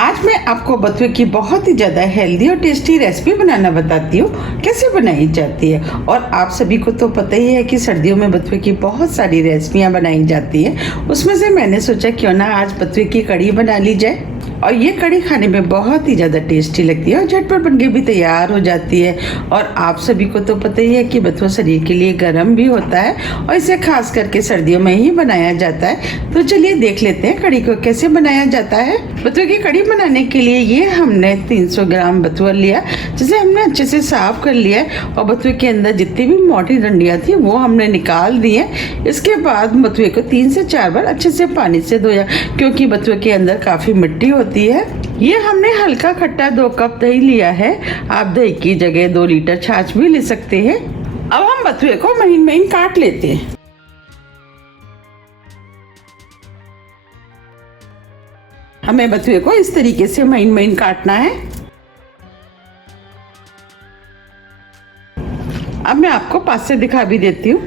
आज मैं आपको बथुए की बहुत ही ज़्यादा हेल्दी और टेस्टी रेसिपी बनाना बताती हूँ कैसे बनाई जाती है। और आप सभी को तो पता ही है कि सर्दियों में बथुए की बहुत सारी रेसिपियाँ बनाई जाती है। उसमें से मैंने सोचा क्यों ना आज बथुए की कढ़ी बना ली जाए। और ये कढ़ी खाने में बहुत ही ज़्यादा टेस्टी लगती है और झटपट बनके भी तैयार हो जाती है। और आप सभी को तो पता ही है कि बथुआ शरीर के लिए गर्म भी होता है और इसे खास करके सर्दियों में ही बनाया जाता है। तो चलिए देख लेते हैं कढ़ी को कैसे बनाया जाता है। बथुए की कढ़ी बनाने के लिए ये हमने 300 ग्राम बथुआ लिया, जिसे हमने अच्छे से साफ कर लिया और बथुए के अंदर जितनी भी मोटी डंडियाँ थी वो हमने निकाल दी है। इसके बाद बथुए को 3 से 4 बार अच्छे से पानी से धोया, क्योंकि बथुए के अंदर काफ़ी मिट्टी होती है। ये हमने हल्का खट्टा 2 कप दही लिया है। आप दही की जगह 2 लीटर छाछ भी ले सकते हैं। अब हम बथुए को महीन महीन काट लेते हैं। हमें बथुए को इस तरीके से महीन महीन काटना है। अब मैं आपको पास से दिखा भी देती हूँ।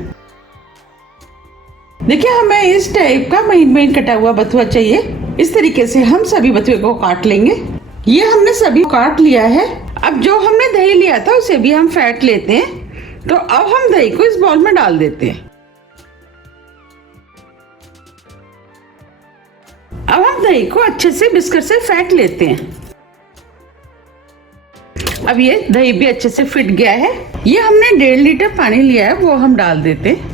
देखिए, हमें इस टाइप का महीन महीन कटा हुआ बथुआ चाहिए। इस तरीके से हम सभी बथुए को काट लेंगे। ये हमने सभी काट लिया है। अब जो हमने दही लिया था उसे भी हम फेंट लेते हैं। तो अब हम दही को इस बाउल में डाल देते हैं। अब हम दही को अच्छे से बिस्कुट से फेंट लेते हैं। अब ये दही भी अच्छे से फिट गया है। ये हमने 1.5 लीटर पानी लिया है, वो हम डाल देते हैं।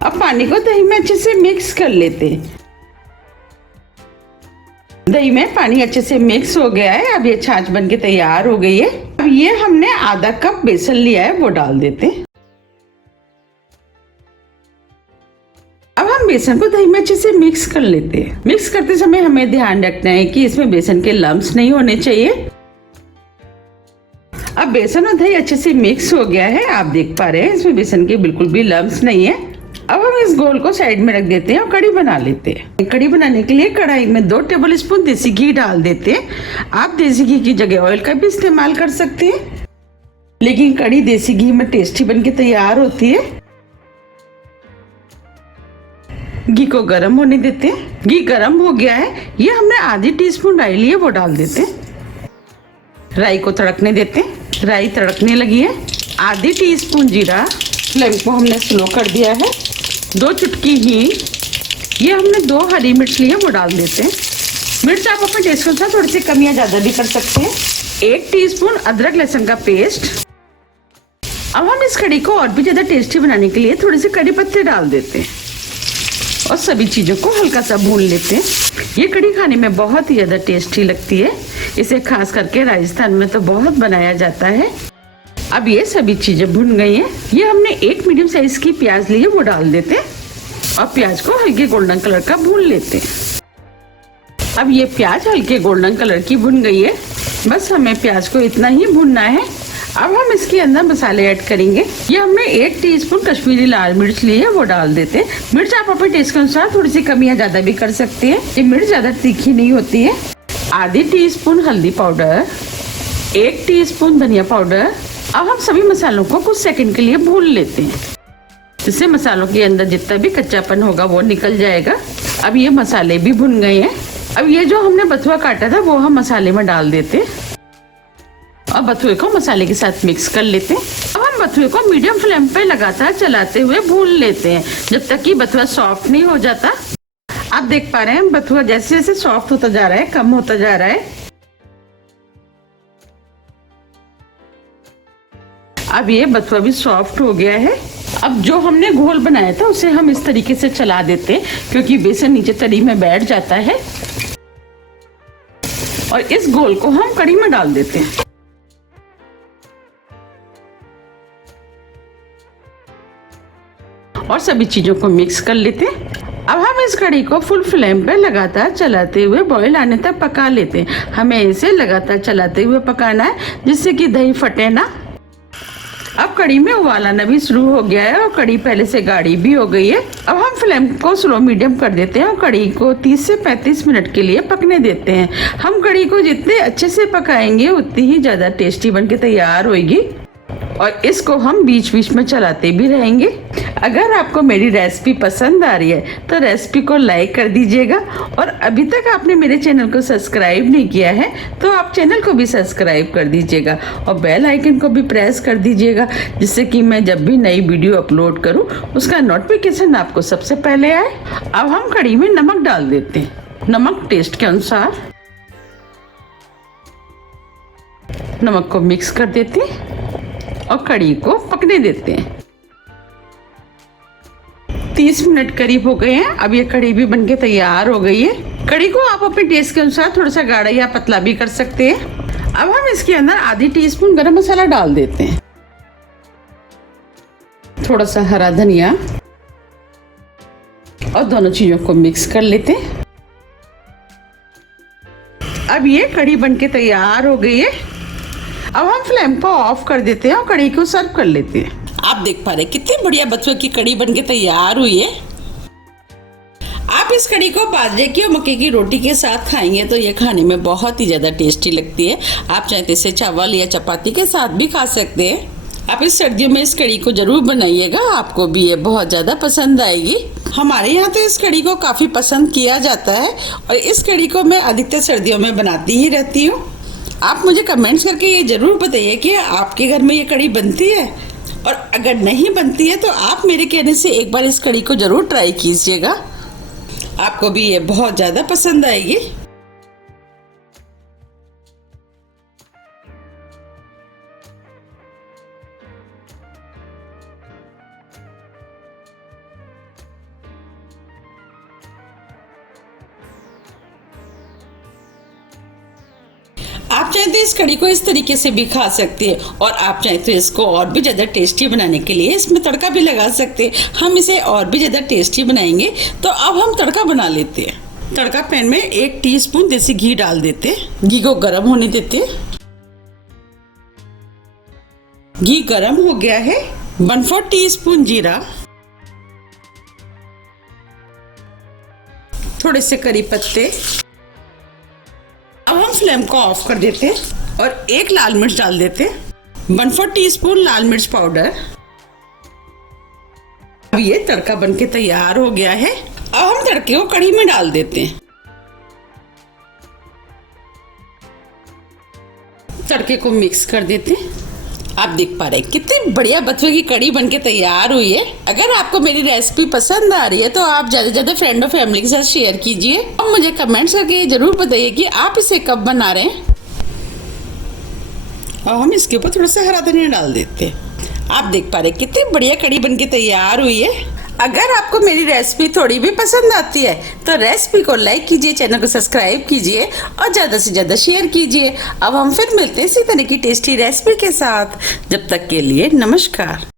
अब पानी को दही में अच्छे से मिक्स कर लेते हैं। दही में पानी अच्छे से मिक्स हो गया है। अब ये छाछ बनके तैयार हो गई है। अब ये हमने आधा कप बेसन लिया है, वो डाल देते हैं। अब हम बेसन को दही में अच्छे से मिक्स कर लेते हैं। मिक्स करते समय हमें ध्यान रखना है कि इसमें बेसन के लम्स नहीं होने चाहिए। अब बेसन और दही अच्छे से मिक्स हो गया है। आप देख पा रहे हैं इसमें बेसन के बिल्कुल भी लम्स नहीं है। अब हम इस घोल को साइड में रख देते हैं और कढ़ी बना लेते हैं। कढ़ी बनाने के लिए कढ़ाई में 2 टेबल स्पून देसी घी डाल देते हैं। आप देसी घी की जगह ऑयल का भी इस्तेमाल कर सकते हैं, लेकिन कढ़ी देसी घी में टेस्टी बनके तैयार होती है। घी को गर्म होने देते हैं। घी गर्म हो गया है। ये हमने आधी टीस्पून राई ली है, वो डाल देते हैं। राई को तड़कने देते हैं। राई तड़कने लगी है। आधी टीस्पून जीरा, फ्लेम को हमने स्लो कर दिया है। 2 चुटकी हींग, ये हमने 2 हरी मिर्च ली है, वो डाल देते हैं। मिर्च आप अपने टेस्ट के अनुसार थोड़ी सी कम या ज़्यादा भी कर सकते हैं। 1 टीस्पून अदरक लहसुन का पेस्ट। अब हम इस कढ़ी को और भी ज़्यादा टेस्टी बनाने के लिए थोड़े से कड़ी पत्ते डाल देते हैं और सभी चीज़ों को हल्का सा भून लेते हैं। ये कढ़ी खाने में बहुत ही ज़्यादा टेस्टी लगती है। इसे खास करके राजस्थान में तो बहुत बनाया जाता है। अब ये सभी चीज़ें भुन गई हैं। ये हमने 1 मीडियम साइज की प्याज ली है, वो डाल देते हैं और प्याज को हल्के गोल्डन कलर का भून लेते हैं। अब ये प्याज हल्के गोल्डन कलर की भुन गई है। बस हमें प्याज को इतना ही भुनना है। अब हम इसके अंदर मसाले ऐड करेंगे। ये हमने 1 टीस्पून कश्मीरी लाल मिर्च ली है, वो डाल देते हैं। मिर्च आप अपने टेस्ट के अनुसार थोड़ी सी कम या ज़्यादा भी कर सकते हैं। ये मिर्च ज़्यादा तीखी नहीं होती है। आधी टीस्पून हल्दी पाउडर, 1 टीस्पून धनिया पाउडर। अब हम सभी मसालों को कुछ सेकंड के लिए भून लेते हैं, जिससे मसालों के अंदर जितना भी कच्चापन होगा वो निकल जाएगा। अब ये मसाले भी भुन गए हैं। अब ये जो हमने बथुआ काटा था वो हम मसाले में डाल देते हैं और बथुए को मसाले के साथ मिक्स कर लेते हैं। अब हम बथुए को मीडियम फ्लेम पे लगातार चलाते हुए भून लेते हैं, जब तक कि बथुआ सॉफ्ट नहीं हो जाता। आप देख पा रहे हैं बथुआ जैसे जैसे सॉफ्ट होता जा रहा है, कम होता जा रहा है। अब ये बथुआ भी सॉफ्ट हो गया है। अब जो हमने घोल बनाया था उसे हम इस तरीके से चला देते हैं, क्योंकि बेसन नीचे तरी में बैठ जाता है। और इस घोल को हम कढ़ी में डाल देते हैं। और सभी चीजों को मिक्स कर लेते हैं। अब हम इस कढ़ी को फुल फ्लेम पे लगातार चलाते हुए बॉईल आने तक पका लेते हैं। हमें इसे लगातार चलाते हुए पकाना है, जिससे कि दही फटे ना। अब कढ़ी में उबाल आना भी शुरू हो गया है और कढ़ी पहले से गाढ़ी भी हो गई है। अब हम फ्लेम को स्लो मीडियम कर देते हैं और कढ़ी को 30 से 35 मिनट के लिए पकने देते हैं। हम कढ़ी को जितने अच्छे से पकाएंगे उतनी ही ज़्यादा टेस्टी बनके तैयार होगी। और इसको हम बीच बीच में चलाते भी रहेंगे। अगर आपको मेरी रेसिपी पसंद आ रही है तो रेसिपी को लाइक कर दीजिएगा, और अभी तक आपने मेरे चैनल को सब्सक्राइब नहीं किया है तो आप चैनल को भी सब्सक्राइब कर दीजिएगा और बेल आइकन को भी प्रेस कर दीजिएगा, जिससे कि मैं जब भी नई वीडियो अपलोड करूं उसका नोटिफिकेशन आपको सबसे पहले आए। अब हम कढ़ी में नमक डाल देते हैं, नमक टेस्ट के अनुसार। नमक को मिक्स कर देते हैं और कढ़ी को पकने देते हैं। 30 मिनट करीब हो गए हैं। अब ये कढ़ी भी बनके तैयार हो गई है। कढ़ी को आप अपने टेस्ट के अनुसार थोड़ा सा गाढ़ा या पतला भी कर सकते हैं। अब हम इसके अंदर आधी टीस्पून गरम मसाला डाल देते हैं, थोड़ा सा हरा धनिया, और दोनों चीजों को मिक्स कर लेते हैं। अब ये कढ़ी बनके तैयार हो गई है। अब हम फ्लेम को ऑफ कर देते हैं और कढ़ी को सर्व कर लेते हैं। आप देख पा रहे हैं कितनी बढ़िया बथुए की कढ़ी बनके तैयार हुई है। आप इस कढ़ी को बाजरे की और मक्के की रोटी के साथ खाएंगे तो ये खाने में बहुत ही ज़्यादा टेस्टी लगती है। आप चाहे तो इसे चावल या चपाती के साथ भी खा सकते हैं। आप इस सर्दियों में इस कढ़ी को जरूर बनाइएगा, आपको भी ये बहुत ज़्यादा पसंद आएगी। हमारे यहाँ तो इस कढ़ी को काफ़ी पसंद किया जाता है और इस कढ़ी को मैं अधिकतर सर्दियों में बनाती ही रहती हूँ। आप मुझे कमेंट्स करके ये ज़रूर बताइए कि आपके घर में ये कढ़ी बनती है, और अगर नहीं बनती है तो आप मेरे कहने से एक बार इस कढ़ी को ज़रूर ट्राई कीजिएगा, आपको भी ये बहुत ज़्यादा पसंद आएगी। आप चाहे तो इस कढ़ी को इस तरीके से भी खा सकते हैं, और आप चाहे तो इसको और भी ज़्यादा टेस्टी बनाने के लिए इसमें तड़का भी लगा सकते हैं। हम इसे और भी ज़्यादा टेस्टी बनाएंगे। तो अब हम तड़का बना लेते हैं। तड़का पैन में 1 टीस्पून देसी घी डाल देते हैं। घी को गर्म होने देते हैं। घी गर्म हो गया है। 1/4 टीस्पून जीरा, थोड़े से करी पत्ते। अब हम फ्लेम को ऑफ कर देते हैं और 1 लाल मिर्च डाल देते हैं। 1/4 टीस्पून लाल मिर्च पाउडर। अब ये तड़का बनके तैयार हो गया है। अब हम तड़के को कढ़ी में डाल देते हैं। तड़के को मिक्स कर देते हैं। आप देख पा रहे हैं कितनी बढ़िया बथुए की कढ़ी बनके तैयार हुई है। अगर आपको मेरी रेसिपी पसंद आ रही है तो आप ज़्यादा से ज़्यादा फ्रेंड और फैमिली के साथ शेयर कीजिए, और मुझे कमेंट्स करके जरूर बताइए कि आप इसे कब बना रहे हैं। और हम इसके ऊपर थोड़ा सा हरा धनिया डाल देते हैं। आप देख पा रहे हैं कितनी बढ़िया कढ़ी बनके तैयार हुई है। अगर आपको मेरी रेसिपी थोड़ी भी पसंद आती है तो रेसिपी को लाइक कीजिए, चैनल को सब्सक्राइब कीजिए और ज़्यादा से ज़्यादा शेयर कीजिए। अब हम फिर मिलते हैं इसी तरह की टेस्टी रेसिपी के साथ। जब तक के लिए नमस्कार।